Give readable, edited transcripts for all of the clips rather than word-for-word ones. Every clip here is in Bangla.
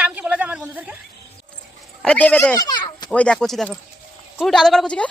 নাম কি বলে আমার বন্ধুদেরকে? আরে দেবে দে। ওই দেখ কচি, দেখো কুড়ি আদর করো কচিকে।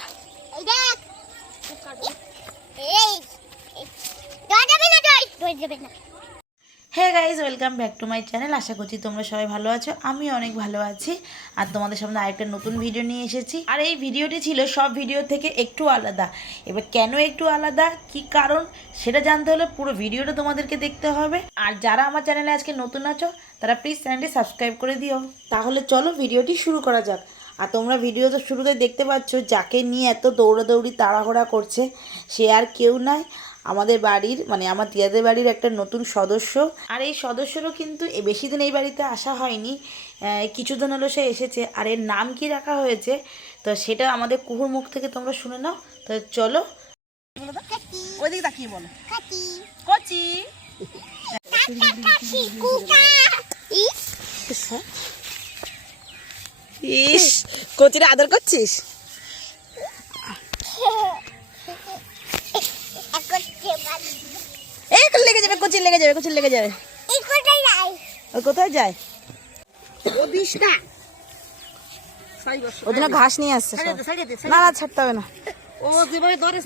Hey guys, welcome back to my channel. আশা করছি তোমরা সবাই ভালো আছো। আমি অনেক ভালো আছি। আর তোমাদের সামনে আরেকটা নতুন ভিডিও নিয়ে এসেছি। আর এই ভিডিওটি ছিল সব ভিডিও থেকে একটু আলাদা। এবার কেন একটু আলাদা, কি কারণ, সেটা জানতে হলে পুরো ভিডিওটা তোমাদেরকে দেখতে হবে। আর যারা আমার চ্যানেলে আজকে নতুন আছো তারা প্লিজ চ্যানেলটি সাবস্ক্রাইব করে দিও। তাহলে চলো ভিডিওটি শুরু করা যাক। আর তোমরা ভিডিও তো শুরুতে দেখতে পাচ্ছ যাকে নিয়ে এত দৌড়াদৌড়ি তাড়াহুড়া করছে, সে আর কেউ নয়, আমাদের বাড়ির মানে আমার দিয়াদের বাড়ির একটা নতুন সদস্য। আর এই সদস্যরও কিন্তু বেশি দিন এই বাড়িতে আসা হয়নি, কিছুদিন হলো সে এসেছে। আর এর নাম কি রাখা হয়েছে তো সেটা আমাদের কুহুর মুখ থেকে তোমরা শুনে নাও। তো চলো, ওইদিকে তাকিয়ে বলো। কচি ইস, কচিরা আদর করছিস? লেগে যাবে, কচি লেগে যাবে, কচি লেগে যাবে। কোথায় যায়? ওদিন ঘাস নিয়ে আসছে। না না, ছাড়তে হবে না। ও যেভাবে ধরে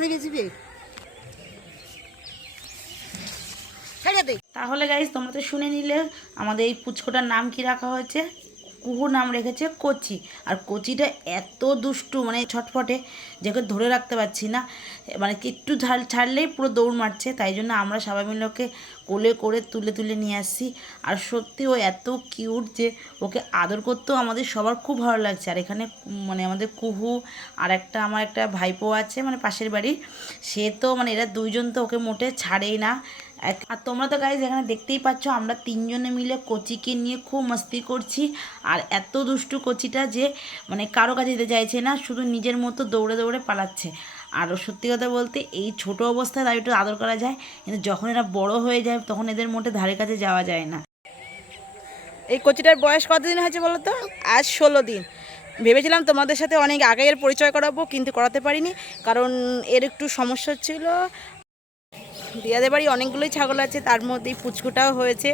তাহলে গাইস, তোমরা তো শুনে নিলে আমাদের এই পুচকোটার নাম কি রাখা হয়েছে। কুকুর নাম রেখেছে কচি। আর কচিটা এত দুষ্টু, মানে ছটফটে, যাকে ধরে রাখতে পারছি না। মানে একটু ছাড়লেই পুরো দৌড় মারছে। তাই জন্য আমরা সবাই মিলে ওকে কোলে করে তুলে তুলে নিয়ে আসছি। আর সত্যি ও এত কিউট যে ওকে আদর করতেও আমাদের সবার খুব ভালো লাগছে। আর এখানে মানে আমাদের কুহু আর আমার একটা ভাইপো আছে মানে পাশের বাড়ি, সে তো মানে এরা দুইজন তো ওকে মোটে ছাড়েই না। আর তোমরা তো গাইজ এখানে দেখতেই পাচ্ছ আমরা তিনজনে মিলে কচিকে নিয়ে খুব মস্তি করছি। আর এত দুষ্টু কচিটা যে মানে কারো কাছে যেতে চাইছে না, শুধু নিজের মতো দৌড়ে দৌড়ে পালাচ্ছে। আর সত্যি কথা বলতে এই ছোট অবস্থায় তাই একটু আদর করা যায়, কিন্তু যখন এরা বড় হয়ে যায় তখন এদের মোটে ধারে কাছে যাওয়া যায় না। এই কচিটার বয়স কতদিন হয়েছে বলো তো? আজ 16 দিন। ভেবেছিলাম তোমাদের সাথে অনেক আগে এর পরিচয় করাবো, কিন্তু করাতে পারিনি, কারণ এর একটু সমস্যা ছিল। দিয়াদের বাড়ি অনেকগুলোই ছাগল আছে, তার মধ্যে এই পুচকুটাও হয়েছে,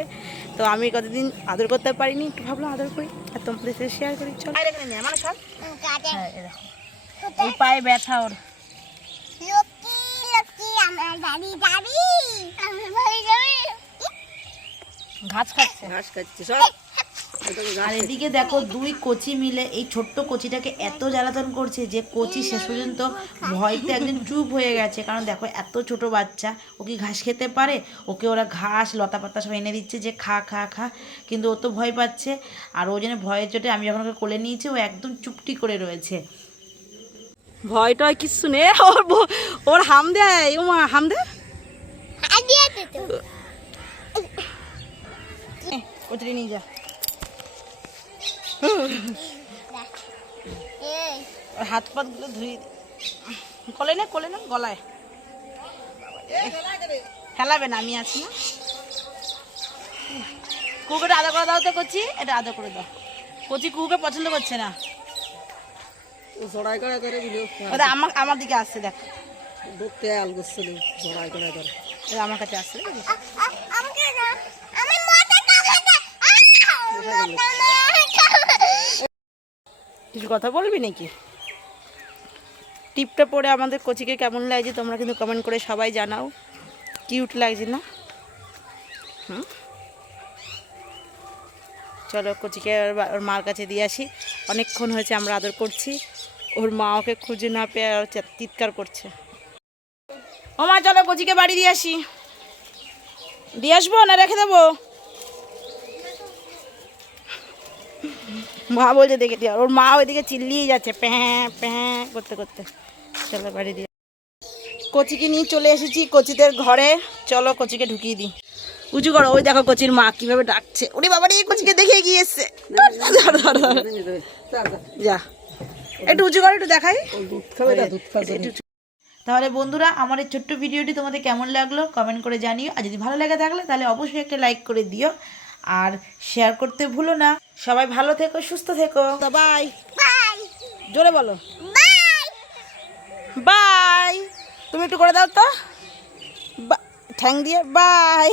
তো আমি কতদিন আদর করতে পারিনি, একটু ভাবলাম আদর করি আর তোমাদের সাথে শেয়ার করি। চল এই পায়ে ব্যথা ওর। ঘাস খাচ্ছে সব। আর এদিকে দেখো দুই কচি মিলে এই ছোট্ট কচিটাকে এত জ্বালাতন করছে যে কচি শেষ পর্যন্ত ভয়তে একদিন চুপ হয়ে গেছে। কারণ দেখো এত ছোট বাচ্চা, ও কি ঘাস খেতে পারে? ওকে ওরা ঘাস লতা পাতা সব এনে দিচ্ছে যে খা খা খা, কিন্তু ও তো ভয় পাচ্ছে। আর ও জন্য ভয়ের চোটে আমি যখন ওকে কোলে নিয়েছি ও একদম চুপটি করে রয়েছে, ভয় টয় কিচ্ছু নেই। ওর হাম দেয়, ও মা হাম দেয়। কচুরি নিয়ে যা, হাত পাত গুলো ধুই। কোলে না গলায় খেলাবে না, আমি আছি না। কুকুরটা আদর করে দাও তো কচি, এটা আদর করে দাও। কচি কুকুরকে পছন্দ করছে না, আমার দিকে আসছে। দেখ আমার কাছে আসছে। কিছু কথা বলবি নাকি? টিপটা পরে আমাদের কচিকে কেমন লাগছে তোমরা কিন্তু কমেন্ট করে সবাই জানাও। কিউট লাগছে না? চলো কচিকে ওর মার কাছে দিয়ে আসি। অনেকক্ষণ হয়েছে আমরা আদর করছি, ওর মা ওকে খুঁজে না পেয়ে চিৎকার করছে। ও মা, চলো কচিকে বাড়ি দিয়ে আসি। দিয়ে আসবো না রেখে দেবো? মা বলছে দেখে দিয়ে, ওর মা ওইদিকে চিল্লিয়ে যাচ্ছে প্যাঁ প্যাঁ করতে করতে। চলো বাড়ি দিয়ে কচিকে নিয়ে চলে এসেছি কচিদের ঘরে। চলো কচিকে ঢুকিয়ে দিই। উঁচু করো, ওই দেখো কচির মা কিভাবে ডাকছে। ওরে বাবা রে, কচিকে দেখে গিয়েছে। যা একটু উঁচু করো, একটু দেখাই। তাহলে বন্ধুরা, আমার এই ছোট্ট ভিডিওটি তোমাদের কেমন লাগলো কমেন্ট করে জানিও। আর যদি ভালো লেগে থাকলে তাহলে অবশ্যই একটা লাইক করে দিও আর শেয়ার করতে ভুলো না। সবাই ভালো থেকো, সুস্থ থেকো। বাই বাই, জোরে বলো বাই বাই। তুমি একটু করে দাও তো, ঠ্যাং দিয়ে বাই।